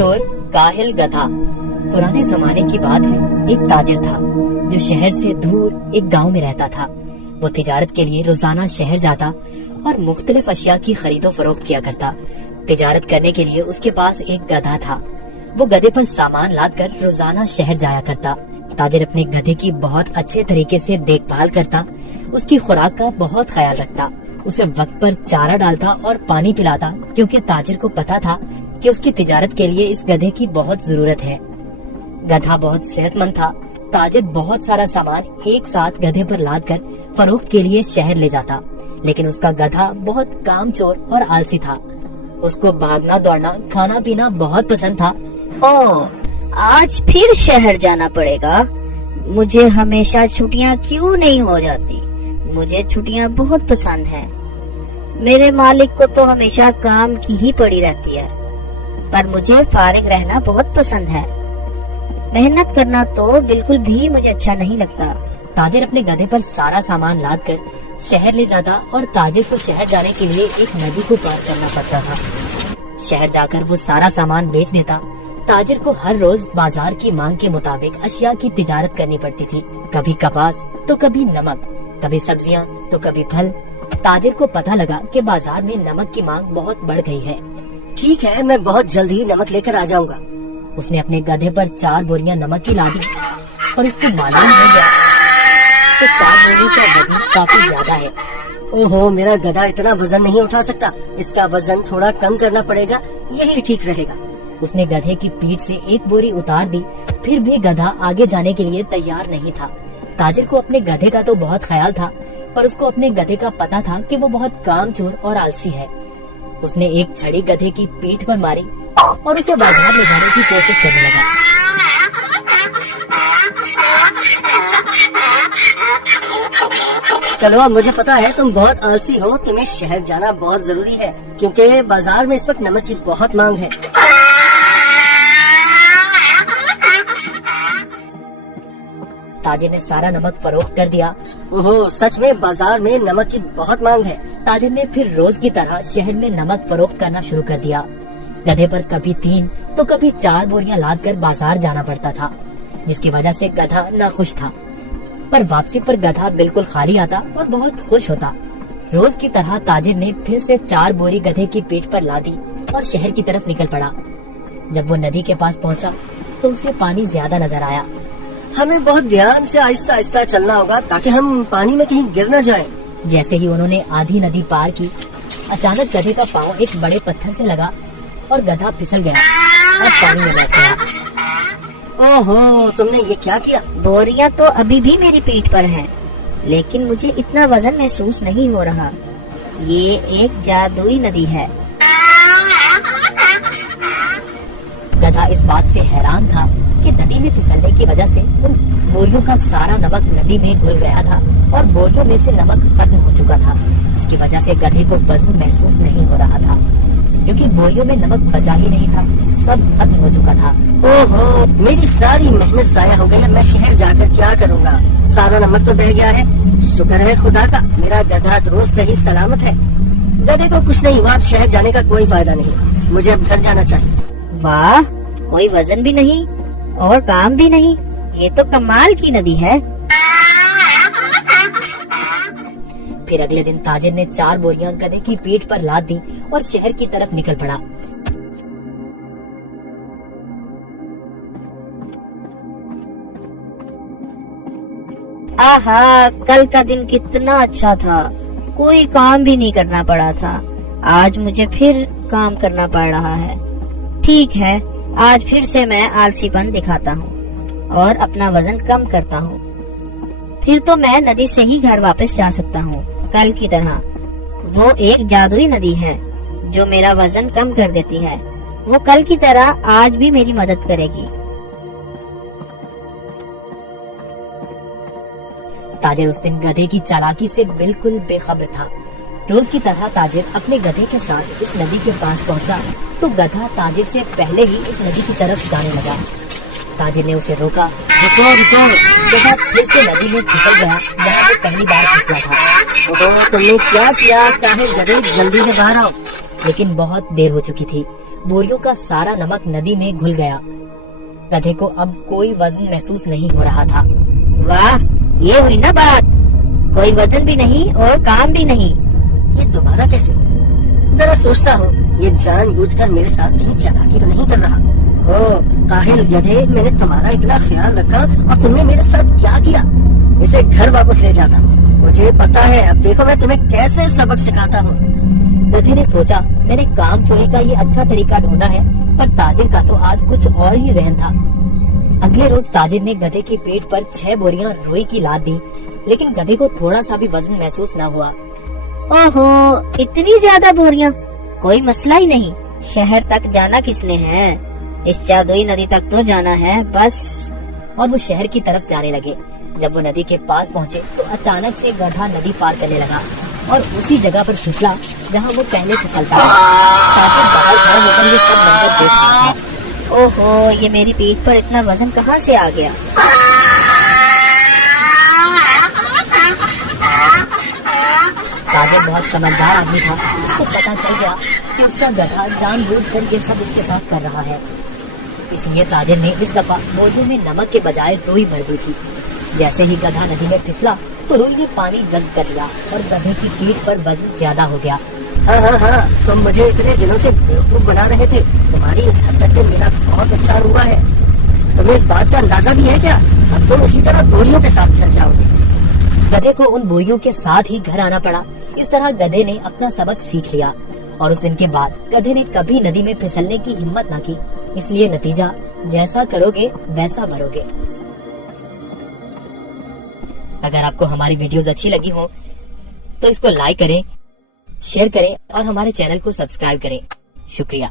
चोर काहिल गधा। पुराने जमाने की बात है, एक ताजिर था जो शहर से दूर एक गांव में रहता था। वो तिजारत के लिए रोजाना शहर जाता और मुख्तलिफ अशिया की खरीदो फरोख्त किया करता। तिजारत करने के लिए उसके पास एक गधा था। वो गधे पर सामान लाद कर रोजाना शहर जाया करता। ताजिर अपने गधे की बहुत अच्छे तरीके से देखभाल करता, उसकी खुराक का बहुत ख्याल रखता, उसे वक्त पर चारा डालता और पानी पिलाता, क्योंकि ताजिर को पता था कि उसकी तिजारत के लिए इस गधे की बहुत जरूरत है। गधा बहुत सेहतमंद था। ताजिर बहुत सारा सामान एक साथ गधे पर लाद कर फरोख्त के लिए शहर ले जाता, लेकिन उसका गधा बहुत कामचोर और आलसी था। उसको भागना दौड़ना खाना पीना बहुत पसंद था। ओह, आज फिर शहर जाना पड़ेगा। मुझे हमेशा छुट्टियाँ क्यों नहीं हो जाती? मुझे छुट्टियाँ बहुत पसंद हैं। मेरे मालिक को तो हमेशा काम की ही पड़ी रहती है, पर मुझे फारिग रहना बहुत पसंद है। मेहनत करना तो बिल्कुल भी मुझे अच्छा नहीं लगता। ताजिर अपने गधे पर सारा सामान लाद कर शहर ले जाता और ताजिर को शहर जाने के लिए एक नदी को पार करना पड़ता था। शहर जाकर वो सारा सामान बेच देता। ताजिर को हर रोज बाजार की मांग के मुताबिक अशिया की तिजारत करनी पड़ती थी। कभी कपास तो कभी नमक, कभी सब्जियां तो कभी फल। ताजिर को पता लगा कि बाजार में नमक की मांग बहुत बढ़ गई है। ठीक है, मैं बहुत जल्द ही नमक लेकर आ जाऊंगा। उसने अपने गधे पर 4 बोरियां नमक की लादी और उसको मालूम हो गया कि 4 बोरी का वजन काफी ज्यादा है। ओहो, मेरा गधा इतना वजन नहीं उठा सकता। इसका वजन थोड़ा कम करना पड़ेगा, यही ठीक रहेगा। उसने गधे की पीठ से एक बोरी उतार दी, फिर भी गधा आगे जाने के लिए तैयार नहीं था। ताजिर को अपने गधे का तो बहुत ख्याल था, पर उसको अपने गधे का पता था कि वो बहुत कामचोर और आलसी है। उसने एक छड़ी गधे की पीठ पर मारी और उसे बाजार ले जाने की कोशिश करने लगा। चलो, अब मुझे पता है तुम बहुत आलसी हो। तुम्हें शहर जाना बहुत जरूरी है, क्योंकि बाजार में इस वक्त नमक की बहुत मांग है। ताजिर ने सारा नमक फरोख्त कर दिया। ओहो, सच में बाजार में नमक की बहुत मांग है। ताजिर ने फिर रोज की तरह शहर में नमक फरोख्त करना शुरू कर दिया। गधे पर कभी 3 तो कभी 4 बोरियां लाद कर बाजार जाना पड़ता था, जिसकी वजह से गधा नाखुश था। पर वापसी पर गधा बिल्कुल खाली आता और बहुत खुश होता। रोज की तरह ताजिर ने फिर से 4 बोरी गधे की पीठ पर लादी और शहर की तरफ निकल पड़ा। जब वो नदी के पास पहुंचा तो उसे पानी ज्यादा नजर आया। हमें बहुत ध्यान से आहिस्ता आहिस्ता चलना होगा ताकि हम पानी में कहीं गिर न जाएं। जैसे ही उन्होंने आधी नदी पार की, अचानक गधे का पाँव एक बड़े पत्थर से लगा और गधा फिसल गया और पानी में बैठ गया। ओहो, तुमने ये क्या किया? बोरियां तो अभी भी मेरी पीठ पर हैं, लेकिन मुझे इतना वजन महसूस नहीं हो रहा। ये एक जादुई नदी है। गधा इस बात से हैरान था कि नदी में फिसलने की वजह से उन बोरियों का सारा नमक नदी में घुल गया था और बोरियों में से नमक खत्म हो चुका था। इसकी वजह से गधे को वजन महसूस नहीं हो रहा था, क्योंकि बोरियों में नमक बचा ही नहीं था, सब खत्म हो चुका था। ओहो, मेरी सारी मेहनत जाया हो गई। मैं शहर जाकर क्या करूँगा? सारा नमक तो बह गया है। शुक्र है खुदा का, मेरा गधा रोज सही सलामत है। गधे को कुछ नहीं हुआ। अब शहर जाने का कोई फायदा नहीं। मुझे अब घर जाना चाहिए। वाह, कोई वजन भी नहीं और काम भी नहीं। ये तो कमाल की नदी है। फिर अगले दिन ताजिर ने 4 बोरियां गधे की पीठ पर लाद दी और शहर की तरफ निकल पड़ा। आहा, कल का दिन कितना अच्छा था। कोई काम भी नहीं करना पड़ा था। आज मुझे फिर काम करना पड़ रहा है। ठीक है, आज फिर से मैं आलसीपन दिखाता हूँ और अपना वजन कम करता हूँ। फिर तो मैं नदी से ही घर वापस जा सकता हूँ, कल की तरह। वो एक जादुई नदी है जो मेरा वजन कम कर देती है। वो कल की तरह आज भी मेरी मदद करेगी। ताजिर उस दिन गधे की चालाकी से बिल्कुल बेखबर था। रोज की तरह ताजिर अपने गधे के साथ इस नदी के पास पहुंचा तो गधा ताजिर से पहले ही इस नदी की तरफ जाने लगा। ताजिर ने उसे रोका। रुको रुको। गधा फिर से नदी में फिसल गया जहाँ वो पहली बार फिसला था। तुमने क्या किया? काहे गधे, जल्दी से बाहर आओ। लेकिन बहुत देर हो चुकी थी। बोरियों का सारा नमक नदी में घुल गया। गधे को अब कोई वजन महसूस नहीं हो रहा था। वाह, ये हुई ना बात, कोई वजन भी नहीं और काम भी नहीं। ये दोबारा कैसे? जरा सोचता हूँ, ये जानबूझकर मेरे साथ कहीं चालाकी तो नहीं कर रहा। ओ काहिल गधे, मैंने तुम्हारा इतना ख्याल रखा और तुमने मेरे साथ क्या किया? इसे घर वापस ले जाता। मुझे पता है, अब देखो मैं तुम्हें कैसे सबक सिखाता हूँ। गधे ने सोचा, मैंने काम चोरी का ये अच्छा तरीका ढूंढा है, पर ताजिर का तो आज कुछ और ही जहन था। अगले रोज ताजिर ने गधे के पेट पर 6 बोरियां रुई की लाद दी, लेकिन गधे को थोड़ा सा भी वजन महसूस न हुआ। ओहो, इतनी ज्यादा बोरियां, कोई मसला ही नहीं। शहर तक जाना किसने है? इस जादुई नदी तक तो जाना है बस। और वो शहर की तरफ जाने लगे। जब वो नदी के पास पहुँचे तो अचानक से गधा नदी पार करने लगा और उसी जगह पर फिसला जहाँ वो पहले फिसलता था। ताजिर बाहर खड़ा होकर ये सब मंजर देख रहा था। ओहो, ये मेरी पीठ पर इतना वजन कहाँ से आ गया? ताजिर बहुत समझदार आदमी था। उसको पता चल गया कि उसका गधा जानबूझकर ये सब उसके साथ कर रहा है। इसलिए ताजिर ने इस दफा बोरियों में नमक के बजाय रुई भर दी थी। जैसे ही गधा नदी में फिसला तो रुई ने पानी जब्त कर लिया और गधे की पीठ पर वजन ज्यादा हो गया। हाँ, तुम मुझे इतने दिनों से बेवकूफ बना रहे थे। तुम्हारी इस हरकत से मेरा बहुत नुकसान हुआ है। तुम्हें इस बात का अंदाजा भी है क्या? अब तुम इसी तरह बोरियों के साथ घर जाओगे। गधे को उन बोरियों के साथ ही घर आना पड़ा। इस तरह गधे ने अपना सबक सीख लिया और उस दिन के बाद गधे ने कभी नदी में फिसलने की हिम्मत न की। इसलिए नतीजा, जैसा करोगे वैसा भरोगे। अगर आपको हमारी वीडियोस अच्छी लगी हो तो इसको लाइक करें, शेयर करें और हमारे चैनल को सब्सक्राइब करें। शुक्रिया।